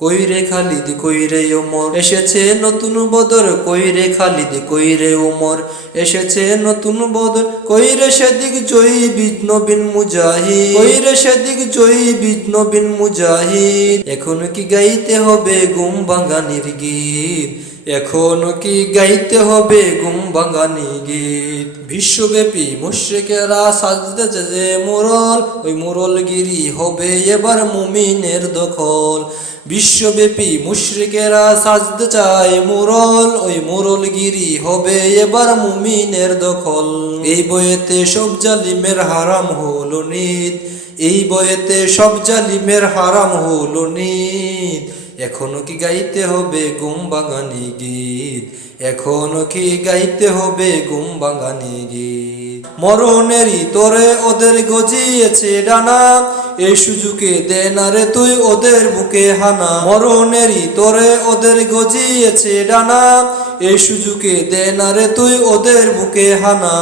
কইরে খালিদ, কইরে ওমর। এসেছে নতুন বদর, কইরে খালিদ, কইরে ওমর। এসেছে নতুন বদর, কইরে সেদিক জয়ী বিজ্ন বিন মুজাহিদ। কইরে সেদিক জয়ী বিজ্ন বিন মুজাহিদ। এখন কি গাইতে হবে গুম ভাঙানির গীত এখন কি গাইতে হবে গুম বাঙ্গানি গীত? বিশ্বব্যাপী মুশ্রিকেরা সাজতেছে যে মোরল, ওই মোরলগিরি হবে এবার মুমিনের দখল। বিশ্বব্যাপী মুশ্রিকেরা সাজতে চায় মোরল, ওই মোরলগিরি হবে এবার মুমিনের দখল। এই বইয়েতে সব জালিমের হারাম হলো নিত, এই বইয়েতে সব জালিমের হারাম হলো নিত। এখনও কি গাইতে হবে গুম বাঙানি গীত? এখনও কি গাইতে হবে গুম বাঙানি গীত? মরণেরই তোরে ওদের গজিয়েছে ডানা। এই সুযোগে দে না রে তুই ওদের বুকে হানা। মরণেরই তোরে ওদের গজিয়েছে ডানা। এই সুযোগে দে না রে তুই ওদের বুকে হানা।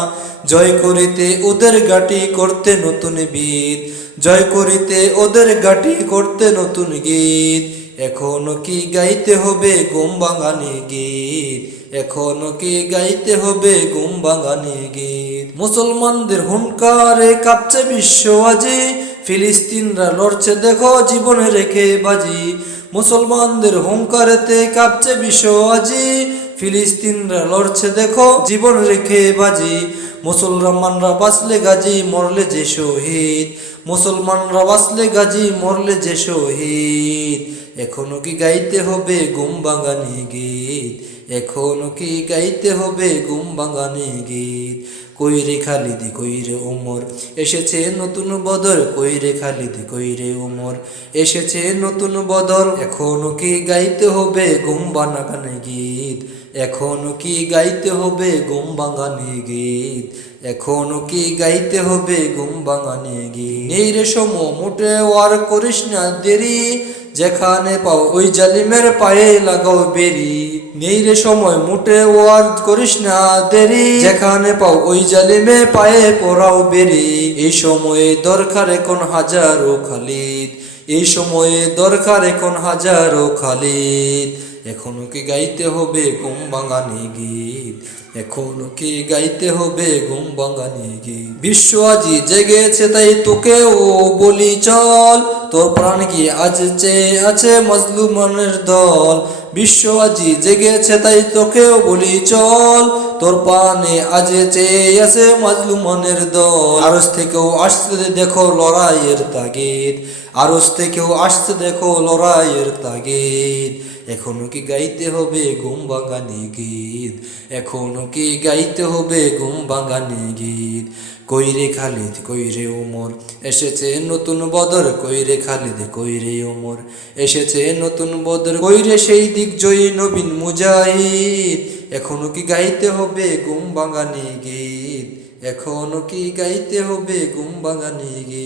জয় করিতে ওদের গাটি করতে নতুন বিদ জয় করিতে ওদের গাটি করতে নতুন গীত। এখনও কি গাইতে হবে গুম বাঙালি গীত? এখনও কি গাইতে হবে গুম বাঙালি গীত? মুসলমানদের হুঙ্কারে কাঁপছে বিশ্ব আজি। ফিলিস্তিনরা লড়ছে দেখো জীবনে রেখে বাজি। মুসলমানদের হুঙ্কারেতে কাঁপছে বিশ্ব আজি। ফিলিস্তিনরা লড়ছে, দেখো, জীবন রেখে বাজি। মুসলমানরা বাঁচলে গাজী, মরলে যে শহীদ। মুসলমানরা বাঁচলে গাজী, মরলে যে শহীদ। এখনও কি গাইতে হবে গুম বাঙানি গীত? এখনও কি গাইতে হবে গুম বাঙানি গীত? কইরে খালিদি কইরে ওমর। এসেছে নতুন বদর, কইরে খালিদি কইরে ওমর। এসেছে নতুন বদর, এখনও কি গাইতে হবে গুম বানাগানি গীত? এখনও কি গাইতে হবে গুম বাঙানি গীত? এখনও কি গাইতে হবে গুম বাঙানি গীত? নেই রে সম মোটে ওয়ার করিস না দেরি যেখানে পাও, ওই জালিমের পায়ে লাগাও বেরি। নেই রে সময়, মুটে ওয়ার করিস না দেরি। যেখানে পাও, ওই জালিমে পায়ে পড়াও বেরি। এই সময়ে দরকার এখন হাজারো খালিদ। এই সময়ে দরকার এখন হাজারো খালিদ। এখনও কি গাইতে হবে গুম বাঙানি গীত? এখনও কি গাইতে হবে গুম বাঙানি গীত? বিশ্ব আজি জেগেছে তাই তোকেও বলি চল। তোর প্রাণ কি আজ চেয়ে আছে মজলুমানের দল? বিশ্ব আজি জেগেছে তাই তোকেও বলি চল। তোর পানে আজ চেয়ে আছে মাজলুমানের দল। আরস থেকেও আসতে দেখো লড়াইয়ের তাগিদ। আরস থেকেও আসতে দেখো লড়াইয়ের তাগিদ। এখনও কি গাইতে হবে গুম বাগানি গীত? এখনও কি গাইতে হবে গুম বাগানি গীত? কইরে খালিদ, কইরে ওমর, এসেছে নতুন বদর। কইরে খালিদ, কইরে ওমর, এসেছে নতুন বদর। কইরে সেই দিক জয়ী নবীন মুজাহিদ। এখনও কি গাইতে হবে গুম বাঙানি গীত? এখনও কি গাইতে হবে গুম বাঙানি গীত?